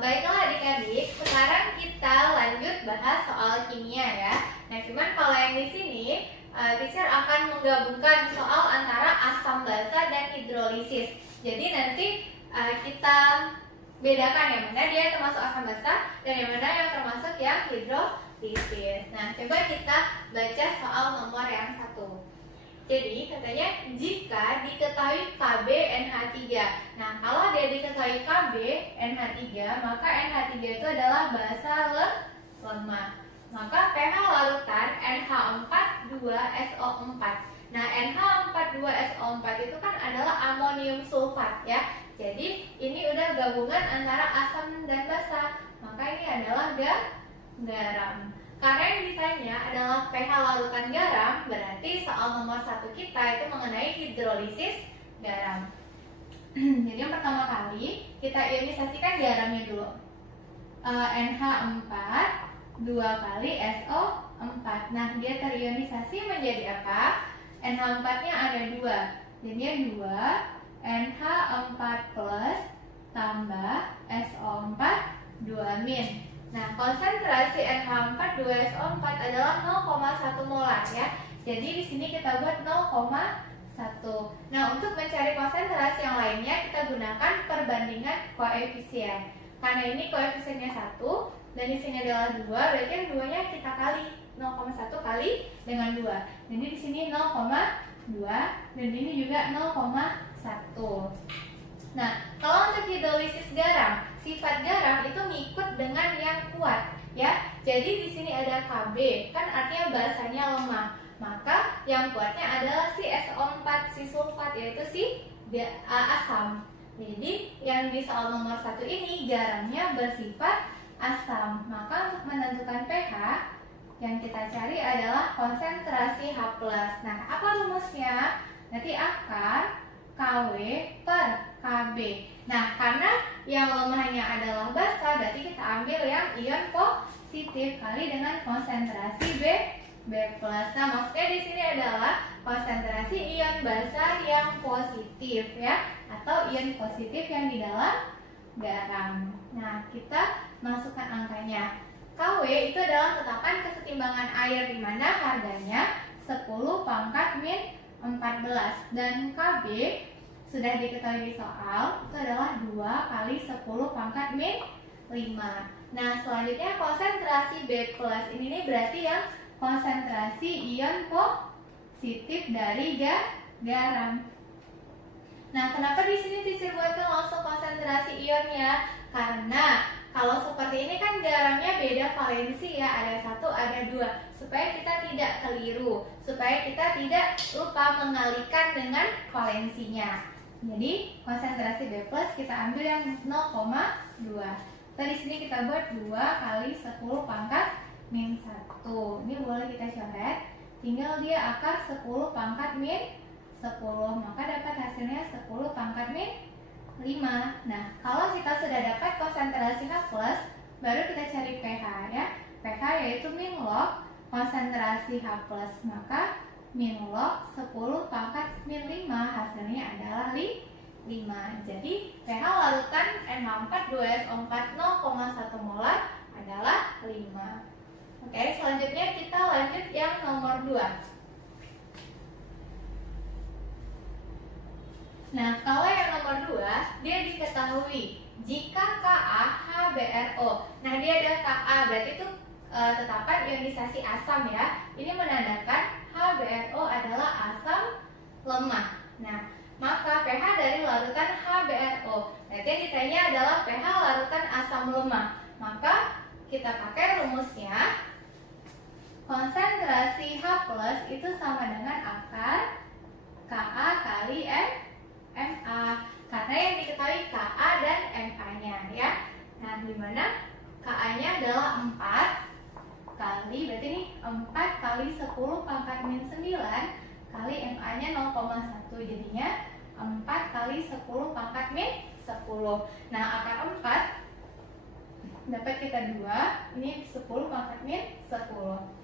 Baiklah adik-adik, sekarang kita lanjut bahas soal kimia ya. Nah, cuman kalau yang di sini, teacher akan menggabungkan soal antara asam basa dan hidrolisis. Jadi nanti kita bedakan yang mana dia termasuk asam basa dan yang mana yang termasuk yang hidrolisis. Nah, coba kita baca soal nomor yang 1. Jadi katanya jika diketahui Kb NH3. Nah, kalau dia diketahui Kb NH3, maka NH3 itu adalah basa lemah. Maka pH larutan NH4,2SO4. Nah, NH4,2SO4 itu kan adalah amonium sulfat ya. Jadi ini udah gabungan antara asam dan basa. Maka ini adalah garam. Karena yang ditanya adalah pH larutan garam, berarti soal nomor 1 kita itu mengenai hidrolisis garam. Jadi yang pertama kali kita ionisasikan garamnya dulu. NH4 2 kali SO4. Nah, dia terionisasi menjadi apa? NH4-nya ada 2. Jadinya 2 NH4 plus tambah SO4 2-. Nah, konsentrasi NH4 2SO4 adalah 0,1 molar ya. Jadi di sini kita buat 0,1. Nah, untuk mencari konsentrasi yang lainnya kita gunakan perbandingan koefisien. Karena ini koefisiennya 1 dan di sini adalah 2, berarti yang 2-nya kita kali 0,1 kali dengan 2. Jadi di sini 0,2 dan ini juga 0,1. Nah, kalau untuk hidrolisis garam, sifat garam itu ngikut dengan yang kuat, ya. Jadi di sini ada Kb, kan artinya basanya lemah. Maka yang kuatnya adalah si SO4, si sulfat, yaitu si asam. Jadi yang di soal nomor 1 ini garamnya bersifat asam. Maka untuk menentukan pH yang kita cari adalah konsentrasi H+. Nah, apa rumusnya? Nanti akar Kw per Kb. Nah, karena yang lemahnya adalah basa, berarti kita ambil yang ion positif kali dengan konsentrasi B+. Nah, maksudnya di sini adalah konsentrasi ion basa yang positif ya, atau ion positif yang di dalam garam. Nah, kita masukkan angkanya. Kw itu adalah tetapan kesetimbangan air di mana harganya 10 pangkat min 14 dan Kb sudah diketahui di soal itu adalah 2 kali 10 pangkat min 5. Nah, selanjutnya konsentrasi B+ ini nih berarti yang konsentrasi ion positif dari garam. Nah, kenapa di sini teacher buatkan langsung konsentrasi ionnya? Karena kalau seperti ini kan garamnya beda valensi ya, ada 1, ada 2. Supaya kita tidak keliru, supaya kita tidak lupa mengalihkan dengan valensinya. Jadi konsentrasi B+ kita ambil yang 0,2. Tadi sini kita buat 2 kali 10 pangkat min 1. Ini boleh kita coret. Tinggal dia akar 10 pangkat min 10. Maka dapat hasilnya 10 pangkat min 5. Nah, kalau kita sudah dapat konsentrasi H+, baru kita cari pH ya. pH yaitu min log konsentrasi H+, maka min log 10 pangkat min 5, hasilnya adalah 5. Jadi pH larutan NH4,2SO4 0,1 molar adalah 5. Oke, selanjutnya kita lanjut yang nomor 2. Nah, kalau yang nomor 2, dia diketahui jika Ka HBRO. Nah, dia ada Ka, berarti itu tetapan ionisasi asam ya. Ini menandakan HBRO adalah asam lemah. Nah, maka pH dari larutan HBRO. Berarti yang ditanya adalah pH larutan asam lemah. Maka kita pakai rumusnya. Konsentrasi H+ itu sama dengan akar Ka kali Ma. Karena yang diketahui Ka dan Ma-nya ya. Nah, di mana Ka-nya adalah 4 kali, berarti ini 4 kali 10 pangkat min 9 kali Ma-nya 0,1, jadinya 4 kali 10 pangkat min 10. Nah, akar 4 dapat kita 2, ini 10 pangkat min 10.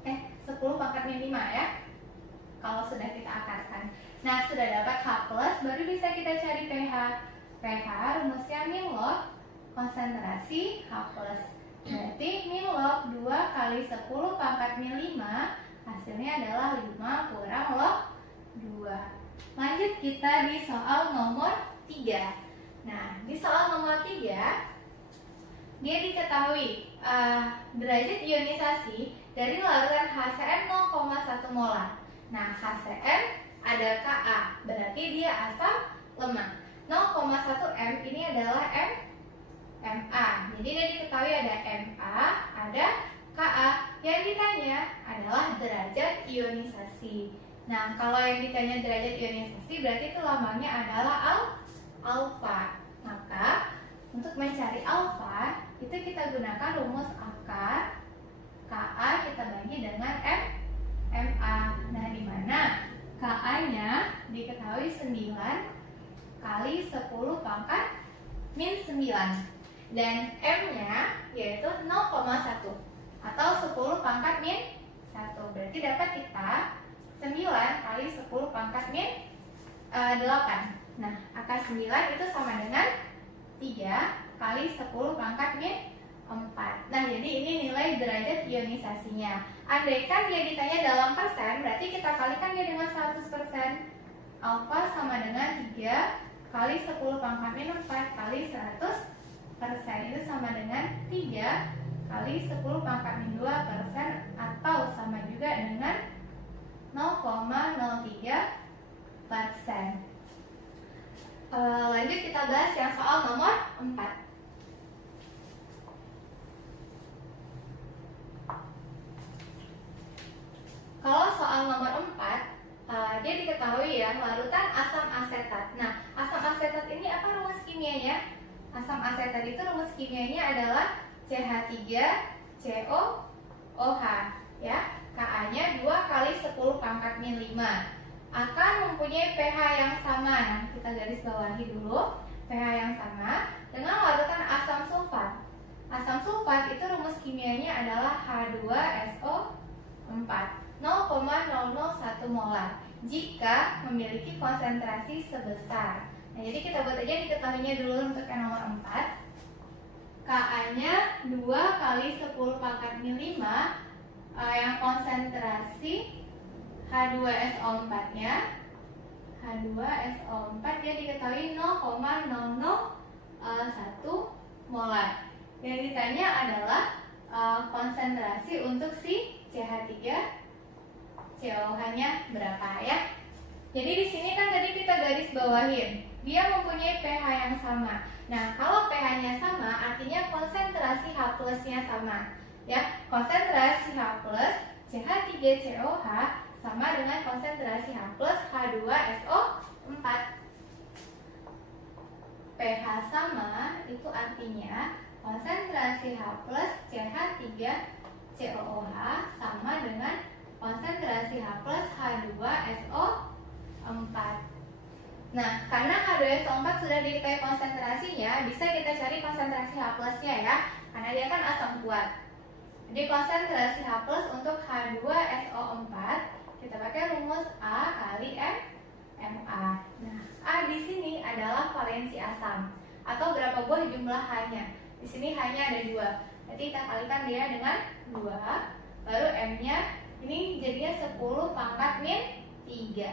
10 pangkat min 5 ya, kalau sudah kita akarkan. Nah, sudah dapat H+, baru bisa kita cari pH. pH rumusnya min log konsentrasi H+. Berarti min log 2 kali 10 pangkat min 5 hasilnya adalah 5 kurang log 2. Lanjut kita di soal nomor 3. Nah, di soal nomor 3 dia diketahui derajat ionisasi dari larutan HCN 0,1 molar. Nah, HCN ada Ka, berarti dia asam lemah. 0,1 M ini adalah Ma. Jadi dia diketahui ada Ma, ada Ka. Yang ditanya adalah derajat ionisasi. Nah, kalau yang ditanya derajat ionisasi berarti itu lambangnya adalah alfa. Maka untuk mencari alfa itu kita gunakan rumus akar Ka kita bagi dengan Ma. Nah, di mana Ka-nya diketahui 9 kali 10 pangkat min 9 dan M-nya yaitu 0,1 atau 10 pangkat min 1. Berarti dapat kita 9 kali 10 pangkat min 8. Nah, akar 9 itu sama dengan 3 kali 10 pangkat min 4. Nah, jadi ini nilai derajat ionisasinya. Andaikan dia ditanya dalam persen, berarti kita kalikan dia dengan 100%. Alfa sama dengan 3 kali 10 pangkat min 4 kali 100%. Itu sama dengan 3 kali 10 pangkat min 2% atau sama juga dengan 0,03%. Lanjut kita bahas yang soal nomor 4. Kalau soal nomor 4, dia diketahui ya larutan asam asetat. Nah, asam asetat ini apa rumus kimianya? Asam asetat itu rumus kimianya adalah CH3COOH ya. Ka-nya 2 kali 10 pangkat min 5 akan mempunyai pH yang sama. Nah, kita garis bawahi dulu pH yang sama dengan larutan asam sulfat. Asam sulfat itu rumus kimianya adalah H2SO4 0,001 molar jika memiliki konsentrasi sebesar. Nah, jadi kita buat aja diketahuinya dulu untuk yang nomor 4. Ka-nya 2 kali 10 pangkat min 5 yang konsentrasi H2SO4-nya H2SO4 dia diketahui 0,001 molar. Yang ditanya adalah konsentrasi untuk si CH3COOH-nya berapa ya? Jadi di sini kan tadi kita garis bawahin, dia mempunyai pH yang sama. Nah, kalau pH-nya sama, artinya konsentrasi H+-nya sama. Ya, konsentrasi H+ CH3COOH sama dengan konsentrasi H+ H2SO4. pH sama itu artinya konsentrasi H+ CH3COOH sama dengan konsentrasi H+ H2SO4. Nah, karena H2SO4 sudah diketahui konsentrasinya, bisa kita cari konsentrasi H+-nya ya, karena dia kan asam kuat. Jadi konsentrasi H+ untuk H2SO4 kita pakai rumus A kali Ma. Nah, A di sini adalah valensi asam atau berapa buah jumlah H-nya. Di sini H-nya ada 2. Jadi kita kalikan dia dengan 2. Baru M-nya ini jadinya 10 pangkat min 3.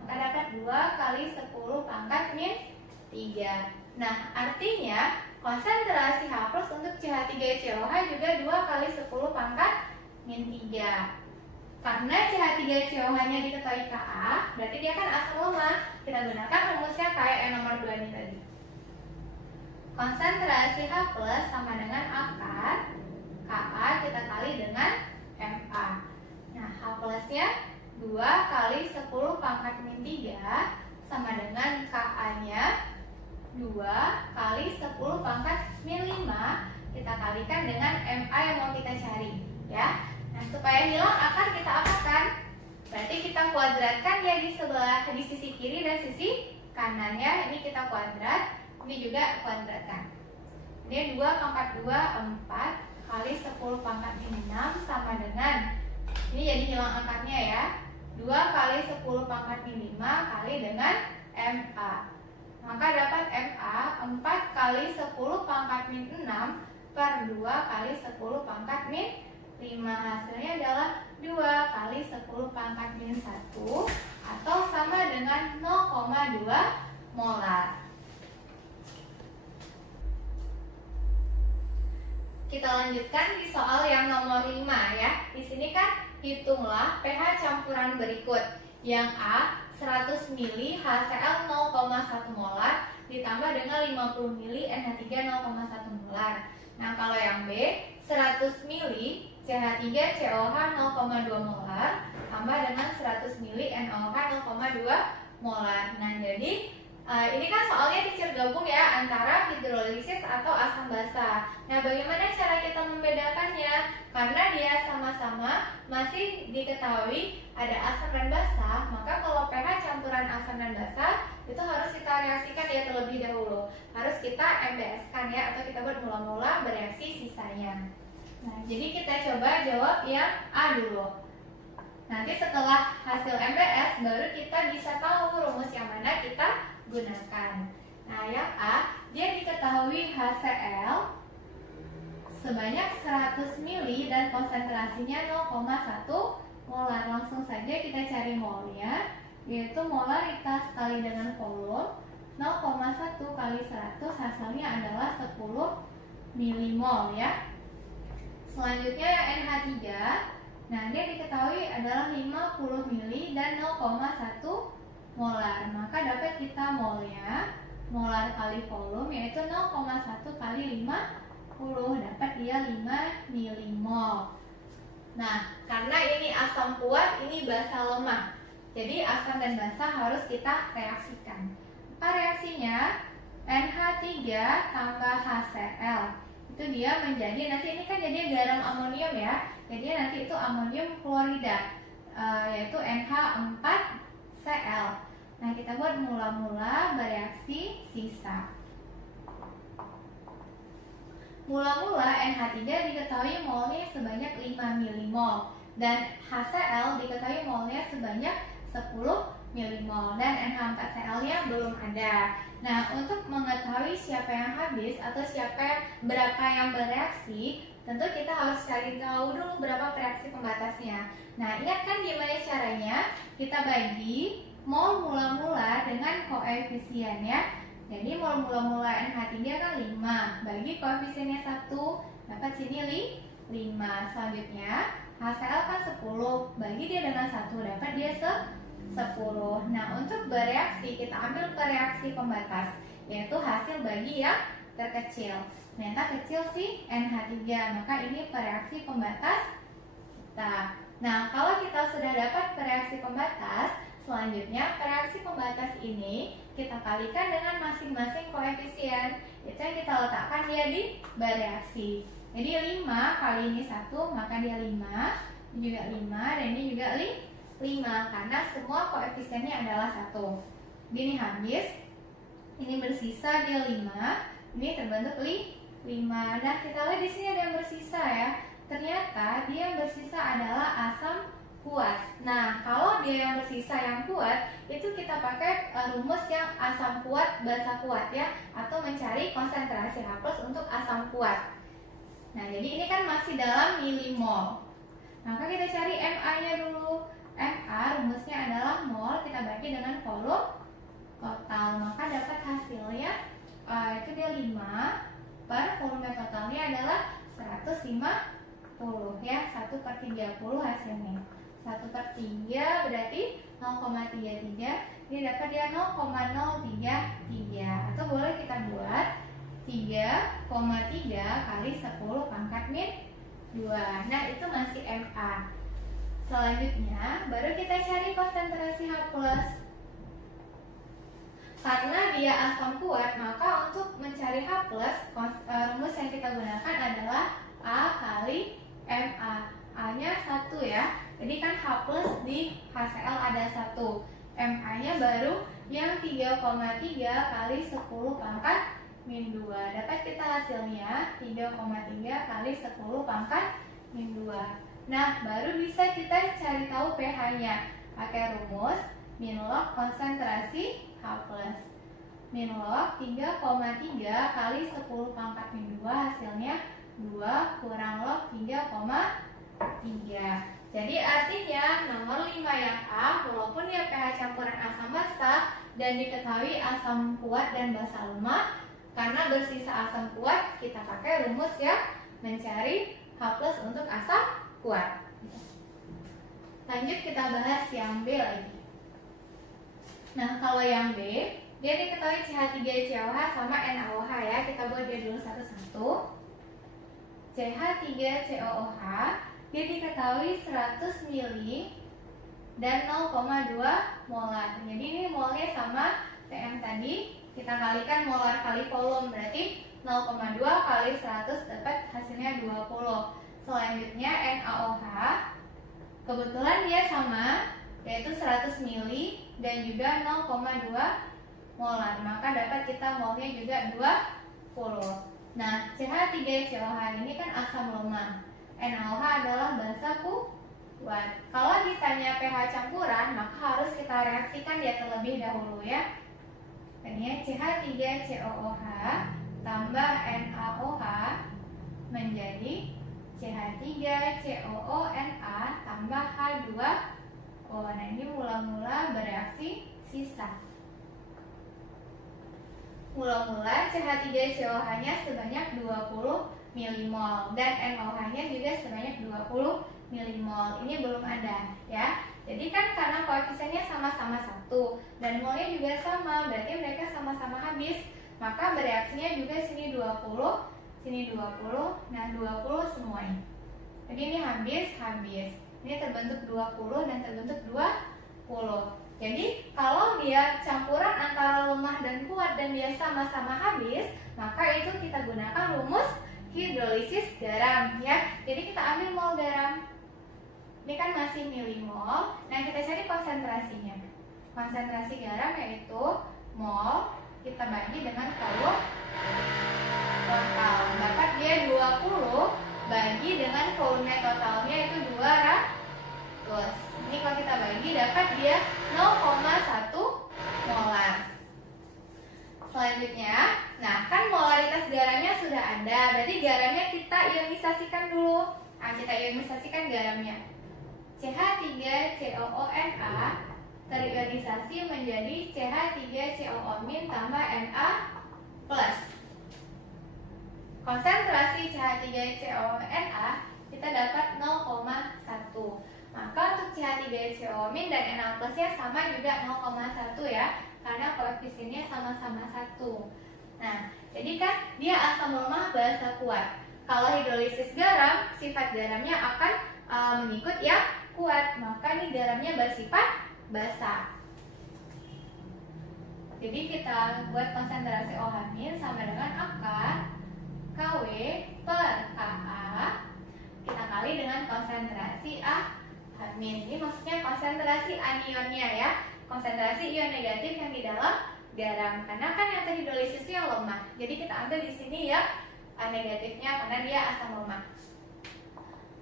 Maka dapat 2 kali 10 pangkat min 3. Nah, artinya konsentrasi H+ untuk CH3COOH juga 2 kali 10 pangkat min 3. Karena CH3COOH-nya diketahui Ka, berarti dia kan asam lemah. Kita gunakan rumusnya kayak yang nomor 2 ini tadi. Konsentrasi H+ sama dengan akar Ka kita kali dengan Ma. Nah, H+-nya 2 kali 10 pangkat min 3 sama dengan Ka-nya 2 kali 10 pangkat min 5 kita kalikan dengan Ma yang mau kita cari ya. Nah, supaya hilang akar kita apakan? Berarti kita kuadratkan ya di sisi kiri dan sisi kanannya. Ini kita kuadrat, ini juga kuadratkan. Ini 2 pangkat 2 4 kali 10 pangkat min 6 sama dengan, ini jadi hilang akarnya ya, 2 kali 10 pangkat min 5 kali dengan Ma. maka dapat MA 4 kali 10 pangkat min 6 per 2 kali 10 pangkat min 5. Hasilnya adalah 2 kali 10 pangkat min 1 atau sama dengan 0,2 molar. Kita lanjutkan di soal yang nomor 5 ya. Di sini kan hitunglah pH campuran berikut. Yang A 100 ml HCl 0,1 molar ditambah dengan 50 ml NH3 0,1 molar. Nah, kalau yang B 100 ml CH3COH 0,2 molar tambah dengan 100 ml NaOH 0,2 molar. Nah, jadi ini kan soalnya teacher gabung ya antara hidrolisis atau asam basa. Nah, bagaimana cara kita membedakannya? Karena dia sama-sama masih diketahui ada asam dan basa, maka kalau pH campuran asam dan basa itu harus kita reaksikan ya terlebih dahulu. Harus kita MBS-kan ya, atau kita buat mula-mula bereaksi sisanya. Nah, jadi kita coba jawab yang A dulu. Nanti setelah hasil MBS baru kita bisa tahu rumus yang mana kita gunakan. Nah, yang A, dia diketahui HCl sebanyak 100 ml dan konsentrasinya 0,1 molar. Langsung saja kita cari molnya, yaitu molaritas kali dengan volum 0,1 kali 100 hasilnya adalah 10 milimol ya. Selanjutnya yang NH3, nah dia diketahui adalah 50 ml dan 0,1 molar, maka dapat kita molnya, molar kali volume yaitu 0,1 kali 50, dapat dia 5 milimol. Nah, karena ini asam kuat, ini basa lemah, jadi asam dan basa harus kita reaksikan. Maka reaksinya NH3 tambah HCl itu dia menjadi, nanti ini kan jadi garam amonium ya, jadi nanti itu amonium klorida yaitu NH4Cl. Nah, kita buat mula-mula bereaksi sisa. Mula-mula NH3 diketahui molnya sebanyak 5 milimol dan HCl diketahui molnya sebanyak 10 milimol dan NH4Cl-nya belum ada. Nah, untuk mengetahui siapa yang habis atau berapa yang bereaksi, tentu kita harus cari tahu dulu berapa reaksi pembatasnya. Nah, ingat kan gimana caranya? Kita bagi mol mula-mula dengan koefisiennya. Jadi mol mula-mula NH3 kan 5, bagi koefisiennya 1, dapat sini 5. Selanjutnya HCl kan 10, bagi dia dengan 1, dapat dia 10. Nah, untuk bereaksi kita ambil reaksi pembatas, yaitu hasil bagi yang terkecil. Ternyata kecil sih NH3, maka ini reaksi pembatas kita. Nah, kalau kita sudah dapat reaksi pembatas, selanjutnya reaksi pembatas ini kita kalikan dengan masing-masing koefisien. Itu yang kita letakkan dia di bereaksi. Jadi 5 kali ini 1, maka dia 5, ini juga 5, dan ini juga 5, karena semua koefisiennya adalah 1. Ini habis, ini bersisa dia 5, ini terbentuk 5. Nah, kita lihat di sini ada yang bersisa ya. Ternyata dia yang bersisa adalah asam kuat. Nah, kalau dia yang bersisa yang kuat, itu kita pakai rumus yang asam kuat, basa kuat ya, atau mencari konsentrasi H+ untuk asam kuat. Nah, jadi ini kan masih dalam milimol. Maka kita cari MA-nya dulu. MA rumusnya adalah mol, kita bagi dengan volume total. Maka dapat hasilnya itu dia 5 per volume totalnya adalah 150 ya, 1/30 hasilnya. 1/3 berarti 0,33. Ini dapat dia 0,033, atau boleh kita buat 3,3 kali 10 pangkat min 2. Nah, itu masih MA. Selanjutnya baru kita cari konsentrasi H+. Karena dia asam kuat, maka untuk mencari H+, rumus yang kita gunakan adalah A kali MA. A-nya 1 ya. Jadi kan H+ di HCl ada 1. MA-nya baru yang 3,3 kali 10 pangkat min 2. Dapat kita hasilnya 3,3 kali 10 pangkat min 2. Nah, baru bisa kita cari tahu pH-nya pakai rumus min log konsentrasi H+. min log 3,3 kali 10 pangkat min 2 hasilnya 2 kurang log 3,3. Jadi artinya nomor 5 yang A, walaupun dia pH campuran asam basa dan diketahui asam kuat dan basa lemah, karena bersisa asam kuat kita pakai rumus ya, mencari H+ untuk asam kuat. Lanjut kita bahas yang B lagi. Nah, kalau yang B, dia diketahui CH3COH sama NaOH ya. Kita buat dia dulu satu-satu. CH3COOH dia diketahui 100 mili dan 0,2 molar. Jadi ini molnya sama TM tadi, kita kalikan molar kali volume, berarti 0,2 kali 100 dapat hasilnya 20. Selanjutnya NaOH, kebetulan dia sama, yaitu 100 mili dan juga 0,2 molar, maka dapat kita molnya juga 20. Nah, CH3COH ini kan asam lemah, NaOH adalah basa kuat. Kalau ditanya pH campuran, maka harus kita reaksikan dia terlebih dahulu ya. Ini CH3COOH tambah NaOH menjadi CH3COONa tambah H2O. Nah, ini mula-mula bereaksi sisa. Mula-mula CH3COOH-nya sebanyak 20 milimol dan NaOH-nya juga sebanyak 20 milimol. Ini belum ada ya. Jadi kan karena koefisiennya sama-sama 1 dan molnya juga sama, berarti mereka sama-sama habis. Maka bereaksinya juga sini 20, sini 20. Nah, 20 semuanya. Jadi ini habis. Ini terbentuk 20 dan terbentuk 20. Jadi kalau dia campuran antara lemah dan kuat dan dia sama-sama habis, maka itu kita gunakan rumus hidrolisis garam ya. Jadi kita ambil mol garam. Ini kan masih milimol. Nah, kita cari konsentrasinya. Konsentrasi garam yaitu mol kita bagi dengan volume total. Dapat dia 20 bagi dengan volume totalnya itu 200. Ini kalau kita bagi dapat dia 0,1 molar. Selanjutnya, nah kan molaritas garamnya sudah ada, berarti garamnya kita ionisasikan dulu. Nah, kita ionisasikan garamnya. CH3COONa terionisasi menjadi CH3COO- tambah Na+. Konsentrasi CH3COONa kita dapat 0,1. Maka untuk CH3COO- dan Na+-nya sama juga 0,1 ya, karena koefisiennya sama-sama 1. Nah, jadi kan dia asam lemah basa kuat. Kalau hidrolisis garam, sifat garamnya akan mengikut yang kuat, maka ini garamnya bersifat basa. Jadi kita buat konsentrasi OH- sama dengan akar KW per Ka, kita kali dengan konsentrasi AH-. Ini maksudnya konsentrasi anionnya ya, konsentrasi ion negatif yang di dalam garam. Karena kan yang terhidrolisis itu yang lemah, jadi kita ambil di sini ya negatifnya karena dia asam lemah.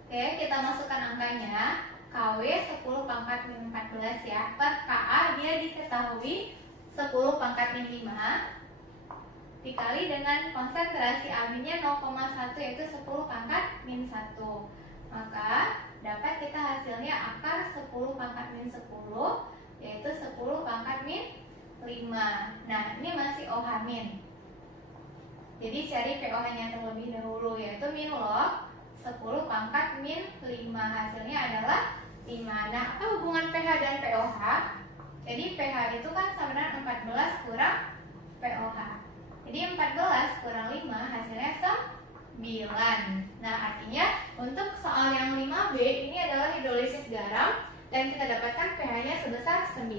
Oke, kita masukkan angkanya. KW 10 pangkat min 14 ya, per Ka dia diketahui 10 pangkat min 5 dikali dengan konsentrasi aminnya 0,1 yaitu 10 pangkat min 1. Maka dapat kita hasilnya akar 10 pangkat min 10 yaitu 10 pangkat min 5. Nah, ini masih OH min. Jadi cari pOH-nya terlebih dahulu yaitu min log 10 pangkat min 5, hasilnya adalah 5. Nah, apa hubungan pH dan pOH? Jadi pH itu kan sama dengan 14 kurang pOH. Jadi 14 kurang 5 hasilnya 9. Nah, artinya untuk soal yang 5B ini adalah hidrolisis garam dan kita dapatkan pH-nya sebesar 9.